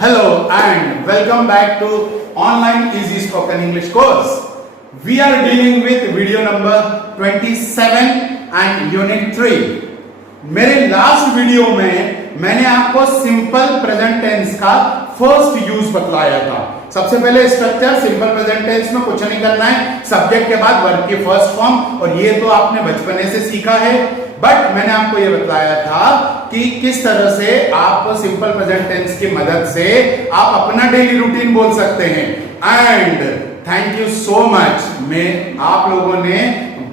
Hello and welcome back to online easy spoken English course. We are dealing with video number 27 and unit 3. मेरे last video में मैंने आपको simple present tense का first use बतलाया था। सबसे पहले स्ट्रक्चर सिंपल प्रेजेंट टेंस में कुछ नहीं करना है, सब्जेक्ट के बाद वर्ब की फर्स्ट फॉर्म, और ये तो आपने बचपने से सीखा है। बट मैंने आपको ये बतलाया था कि किस तरह से आप सिंपल प्रेजेंट टेंस की मदद से आप अपना डेली रूटीन बोल सकते हैं। And thank you so much, मैं आप लोगों ने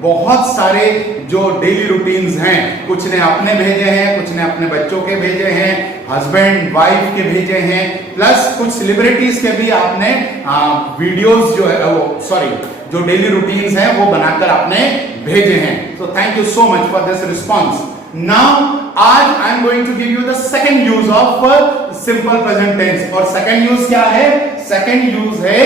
बहुत सारे जो डेली रूटीन्स हैं, कुछ ने अपने भेजे हैं, कुछ ने अपने बच्चों के भेजे हैं, हस्बैंड वाइफ के भेजे हैं, प्लस कुछ सेलिब्रिटीज के भी आपने वीडियोस जो है जो डेली रूटीन्स हैं वो बनाकर आपने भेजे हैं। So thank you so much for this response. Now आज I am going to give you the second use of simple present tense. और सेकंड यूज क्या है? सेकंड यूज है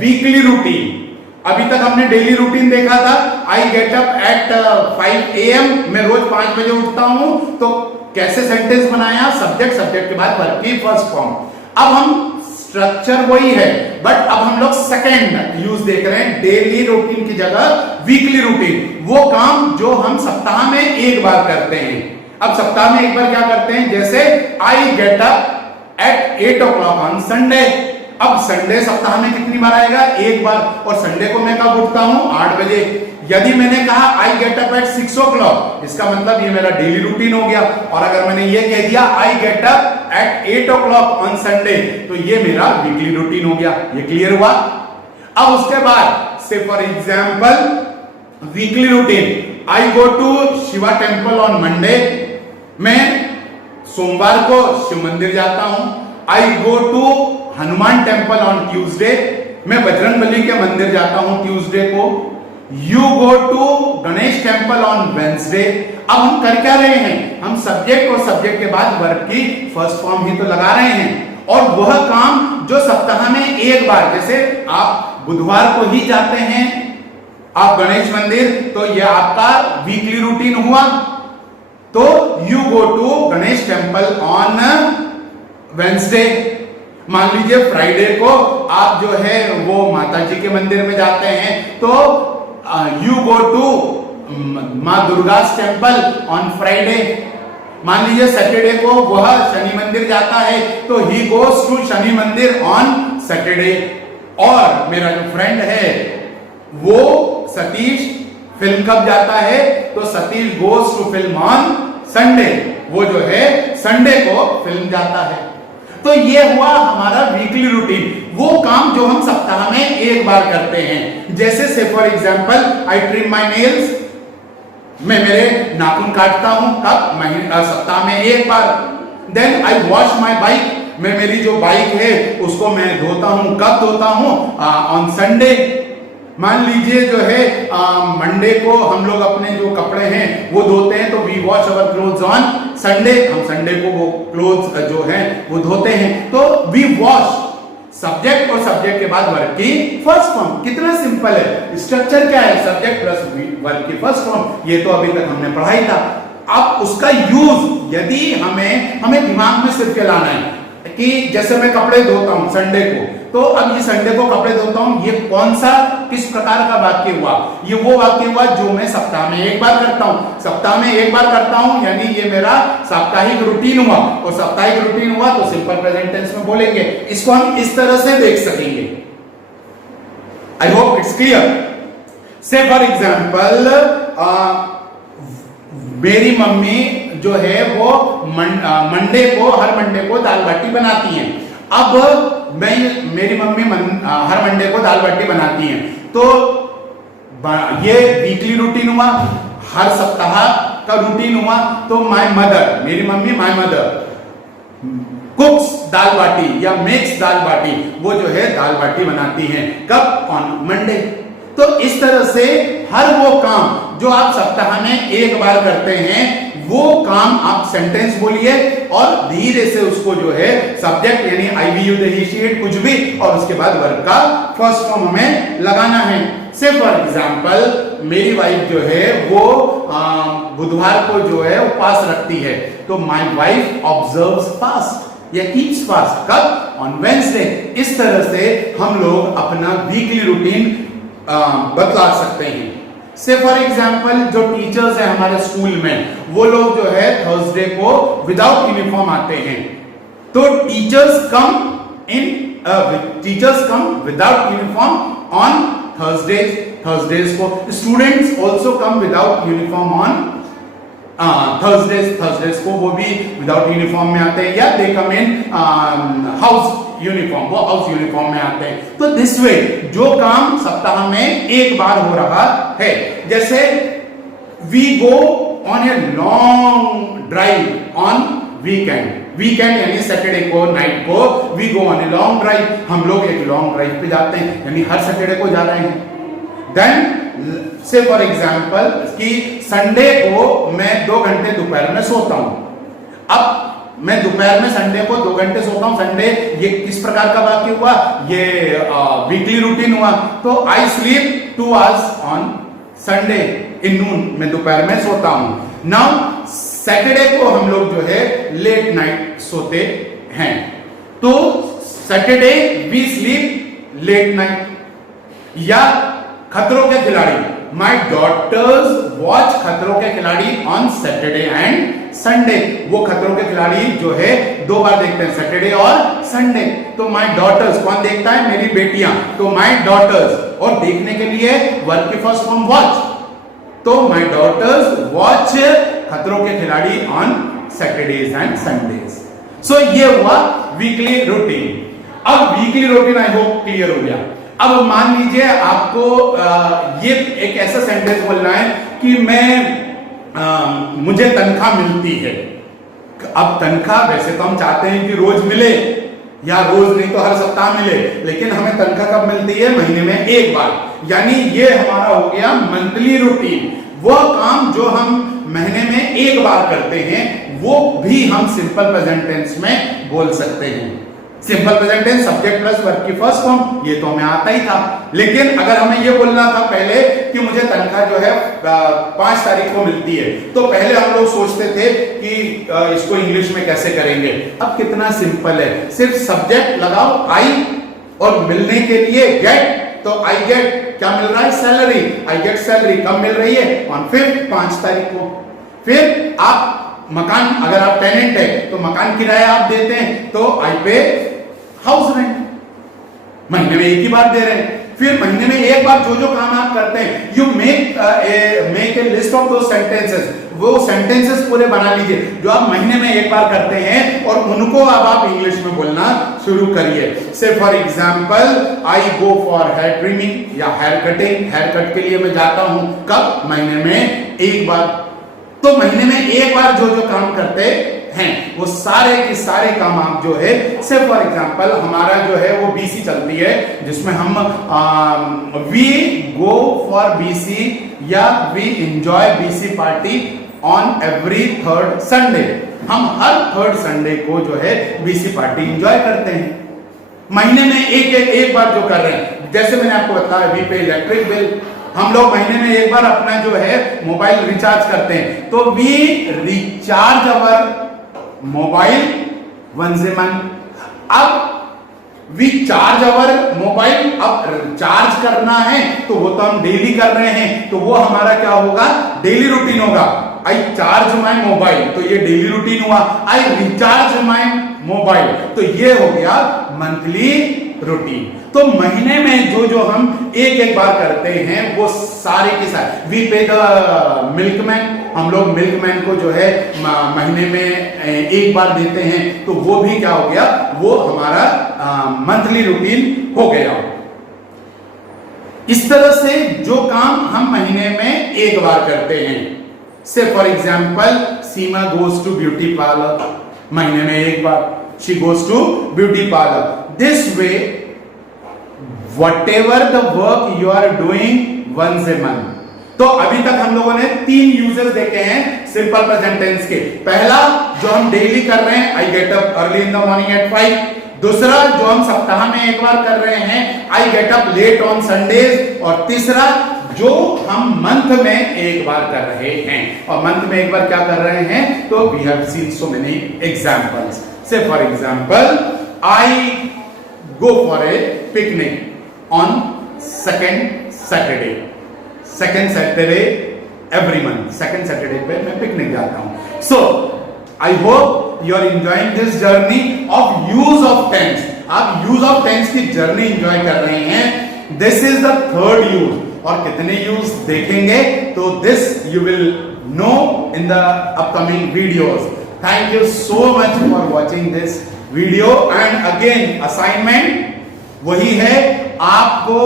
वीकली रूटीन। अभी तक हमने डेली रूटीन देखा था, I get up at 5 AM, मैं रोज 5 बजे उठता हूं। तो कैसे सेंटेंस बनाया? सब्जेक्ट, सब्जेक्ट के बाद वर्ब की फर्स्ट फॉर्म। अब हम स्ट्रक्चर वही है, बट अब हम लोग सेकंड यूज देख रहे हैं, डेली रूटीन की जगह वीकली रूटीन। वो काम जो हम सप्ताह में एक बार करते हैं। अब सप्ताह में एक बार क्या करते हैं? जैसे आई get up eight 8 o'clock on Sunday. अब संडे सप्ताह में कितनी बार आएगा? एक बार। और संडे को मैं कब उठता हूं? 8 बजे। यदि मैंने कहा आई गेट अप एट 6 o'clock, इसका मतलब ये मेरा डेली रूटीन हो गया। और अगर मैंने ये कह दिया आई get up eight 8 o'clock on Sunday, तो ये मेरा वीकली रूटीन हो गया। ये क्लियर हुआ? अब उसके बाद से for example weekly routine, I go to Shiva temple on Monday. मैं सोमवार को शिव मंदिर जाता हूं। I go to Hanuman temple on Tuesday. मैं बजरंगबली के मंदिर जाता हूं ट्यूसडे को। You go to Ganesh temple on Wednesday. अब हम कर क्या रहे हैं? हम सब्जेक्ट और सब्जेक्ट के बाद वर्ब की फर्स्ट फॉर्म ही तो लगा रहे हैं। और वह काम जो सप्ताह में एक बार, जैसे आप बुधवार को ही जाते हैं आप गणेश मंदिर, तो यह आपका वीकली रूटीन हुआ। तो you go to Ganesh temple on Wednesday. मान लीजिए फ्राइडे को आप जो है वो माता जी के मंदिर में जाते हैं, तो यू गो टू माँ दुर्गा टेम्पल ऑन फ्राइडे। मान लीजिए सैटरडे को वह शनि मंदिर जाता है, तो ही गोस टू शनि मंदिर ऑन सैटरडे। और मेरा जो फ्रेंड है वो सतीश फिल्म कब जाता है? तो Satish goes to film on Sunday. वो जो है संडे को फिल्म जाता है। तो ये हुआ हमारा वीकली रूटीन, वो काम जो हम सप्ताह में एक बार करते हैं। जैसे से for example I trim my nails, मैं मेरे नाखून काटता हूं कब? सप्ताह में एक बार। Then I wash my bike, मैं मेरी जो बाइक है उसको मैं धोता हूं। कब धोता हूं? On Sunday. मान लीजिए जो है मंडे को हम लोग अपने जो कपड़े हैं वो धोते हैं, तो we wash our clothes on Sunday. हम संडे को वो क्लोथ्स जो हैं वो धोते हैं। तो वी वॉश, सब्जेक्ट और सब्जेक्ट के बाद वर्ब की फर्स्ट फॉर्म। कितना सिंपल है। स्ट्रक्चर क्या है? सब्जेक्ट प्लस वर्ब की फर्स्ट फॉर्म। ये तो अभी तक हमने पढ़ाई था। अब उसका यूज यदि हमें दिमाग में सिर्फ लाना है कि जैसे मैं कपड़े धोता हूं संडे को, तो अब ये संडे को कपड़े धोता हूं, ये कौन सा किस प्रकार का वाक्य हुआ? ये वो वाक्य हुआ जो मैं सप्ताह में एक बार करता हूं। सप्ताह में एक बार करता हूं यानी ये मेरा साप्ताहिक रूटीन हुआ। और साप्ताहिक रूटीन हुआ तो सिंपल प्रेजेंट टेंस में बोलेंगे। इसको हम इस तरह से देख सकेंगे। I hope it's clear. से फॉर एग्जाम्पल मेरी मम्मी जो है वो मंडे को, हर मंडे को दाल बाटी बनाती हैं। अब मेरी मम्मी हर मंडे को दाल बाटी बनाती हैं, तो ये वीकली रूटीन हुआ, हर सप्ताह का रूटीन हुआ। तो माय मदर, मेरी मम्मी माय मदर कुक्स दाल बाटी या मेक्स दाल बाटी, वो जो है दाल बाटी बनाती हैं। कब? On Monday. तो इस तरह से हर वो काम जो आप सप्ताह में एक बार करते हैं, वो काम आप सेंटेंस बोलिए और धीरे से उसको जो है सब्जेक्ट यानी I we you they he she it कुछ भी, और उसके बाद वर्ब का फर्स्ट फॉर्म हमें लगाना है। से फॉर एग्जाम्पल मेरी वाइफ जो है वो बुधवार को जो है उपवास रखती है, तो माई वाइफ ऑब्जर्व्स फास्ट। या कीप्स फास्ट कब? On Wednesday. इस तरह से हम लोग अपना वीकली रूटीन बतला सकते हैं। से फॉर एग्जाम्पल जो टीचर्स हैं हमारे स्कूल में, वो लोग जो है थर्सडे को विदाउट यूनिफॉर्म आते हैं। तो teachers come without uniform on Thursdays को। Students also come without uniform on Thursdays को, वो भी विदाउट यूनिफॉर्म में आते हैं, या they come in house uniform, वो हाउस यूनिफॉर्म में आते हैं। तो दिस वे जो काम सप्ताह में एक बार हो रहा है, जैसे we go on a long drive on weekend यानी सैटरडे को नाइट को we go on a long drive, हम लोग एक लॉन्ग ड्राइव पे जाते हैं, यानी हर सैटरडे को जा रहे हैं। देन से फॉर एग्जाम्पल कि संडे को मैं 2 घंटे दोपहर में सोता हूं। अब मैं दोपहर में संडे को 2 घंटे सोता हूं। संडे ये किस प्रकार का वाक्य हुआ? ये वीकली रूटीन हुआ। तो I sleep 2 hours on Sunday in noon, मैं दोपहर में सोता हूं। नाउ सैटरडे को हम लोग जो है लेट नाइट सोते हैं, तो Saturday we sleep late night. या खतरों के खिलाड़ी, माई डॉटर्स वॉच खतरों के खिलाड़ी ऑन सैटरडे एंड संडे। वो खतरों के खिलाड़ी जो है 2 बार देखते हैं, सैटरडे और संडे। तो माई डॉटर्स कौन देखता है? मेरी बेटियां। तो माई डॉटर्स, और देखने के लिए वर्ब की फर्स्ट फॉर्म वॉच, तो माई डॉटर्स वॉच खतरों के खिलाड़ी ऑन सैटरडेज एंड संडेज। सो ये हुआ वीकली रूटीन। अब weekly routine I hope clear हो गया। अब मान लीजिए आपको ये एक ऐसा सेंटेंस बोलना है कि मुझे तनख्वाह मिलती है। अब तनख्वाह वैसे तो हम चाहते हैं कि रोज मिले, या रोज नहीं तो हर सप्ताह मिले, लेकिन हमें तनख्वाह कब मिलती है? महीने में एक बार। यानी ये हमारा हो गया मंथली रूटीन। वो काम जो हम महीने में एक बार करते हैं वो भी हम सिंपल प्रेजेंट टेंस में बोल सकते हैं। Simple present tense subject plus verb की फर्स्ट फॉर्म, ये तो हमें आता ही था। लेकिन अगर हमें ये बोलना था पहले कि मुझे तनख्वाह जो है 5 तारीख को मिलती है, तो पहले हम लोग सोचते थे कि इसको इंग्लिश में कैसे करेंगे। अब कितना सिंपल है, सिर्फ सब्जेक्ट लगाओ आई, और मिलने के लिए गेट, तो आई गेट क्या मिल रहा है? सैलरी। आई गेट सैलरी कब मिल रही है? ऑन 5 तारीख को। फिर आप मकान, अगर आप टेनेंट है तो मकान किराया आप देते हैं, तो आई पे हाउस रेंट, महीने में एक ही बार दे रहे हैं। फिर महीने में एक बार जो जो काम आप करते हैं, you make a list of दो सेंटेंसेस, वो सेंटेंसेस पूरे बना लीजिए जो आप महीने में एक बार करते हैं, और उनको अब आप इंग्लिश में बोलना शुरू करिए। Say for example I go for hair trimming या हेयर कटिंग, हेयर कट के लिए मैं जाता हूं कब? महीने में एक बार। तो महीने में एक बार जो जो काम करते हैं वो सारे के सारे काम आप जो है, से फॉर एग्जांपल हमारा जो है वो बीसी चलती है, जिसमें हम वी गो फॉर बीसी या we enjoy BC party on every 3rd Sunday. हम हर 3rd संडे को जो है बीसी पार्टी एंजॉय करते हैं। महीने में एक बार जो कर रहे हैं, जैसे मैंने आपको बताया वी पे इलेक्ट्रिक बिल, हम लोग महीने में एक बार अपना जो है मोबाइल रिचार्ज करते हैं, तो we recharge our mobile once a month. अब वी चार्ज अवर मोबाइल, अब चार्ज करना है तो वो तो हम डेली कर रहे हैं, तो वो हमारा क्या होगा? डेली रूटीन होगा। आई चार्ज माई मोबाइल, तो ये डेली रूटीन हुआ। आई रिचार्ज माई मोबाइल, तो ये हो गया मंथली रूटीन। तो महीने में जो जो हम एक बार करते हैं वो सारे के सारे, वी पे द मिल्कमैन, हम लोग मिल्कमैन को जो है महीने में एक बार देते हैं, तो वो भी क्या हो गया? वो हमारा मंथली रूटीन हो गया। इस तरह से जो काम हम महीने में एक बार करते हैं, say for example Seema goes to beauty parlour, महीने में एक बार she goes to beauty parlour. This way whatever the work you are doing once a month। तो अभी तक हम लोगों ने 3 यूजेस देखे हैं सिंपल प्रेजेंट टेंस के। पहला जो हम डेली कर रहे हैं, I get up early in the morning at 5। दूसरा जो हम सप्ताह में एक बार कर रहे हैं, I get up late on Sundays. और तीसरा जो हम मंथ में एक बार कर रहे हैं, और मंथ में एक बार क्या कर रहे हैं, तो we have seen so many examples. Say for example, I go for a picnic on second Saturday every month. Second Saturday पे मैं पिकनिक जाता हूँ. So I hope you are enjoying this journey of use of tense. आप use of tense की journey enjoy कर रहे हैं. This is the third use. और कितने यूज देखेंगे तो this you will know in the upcoming videos. Thank you so much for watching this video. And again assignment वही है, आपको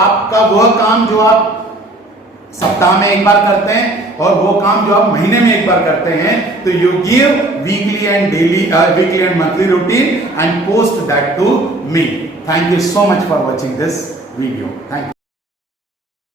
आपका वह काम जो आप सप्ताह में एक बार करते हैं और वो काम जो आप महीने में एक बार करते हैं, तो you give weekly and monthly routine and post that to me. Thank you so much for watching this video. Thank you.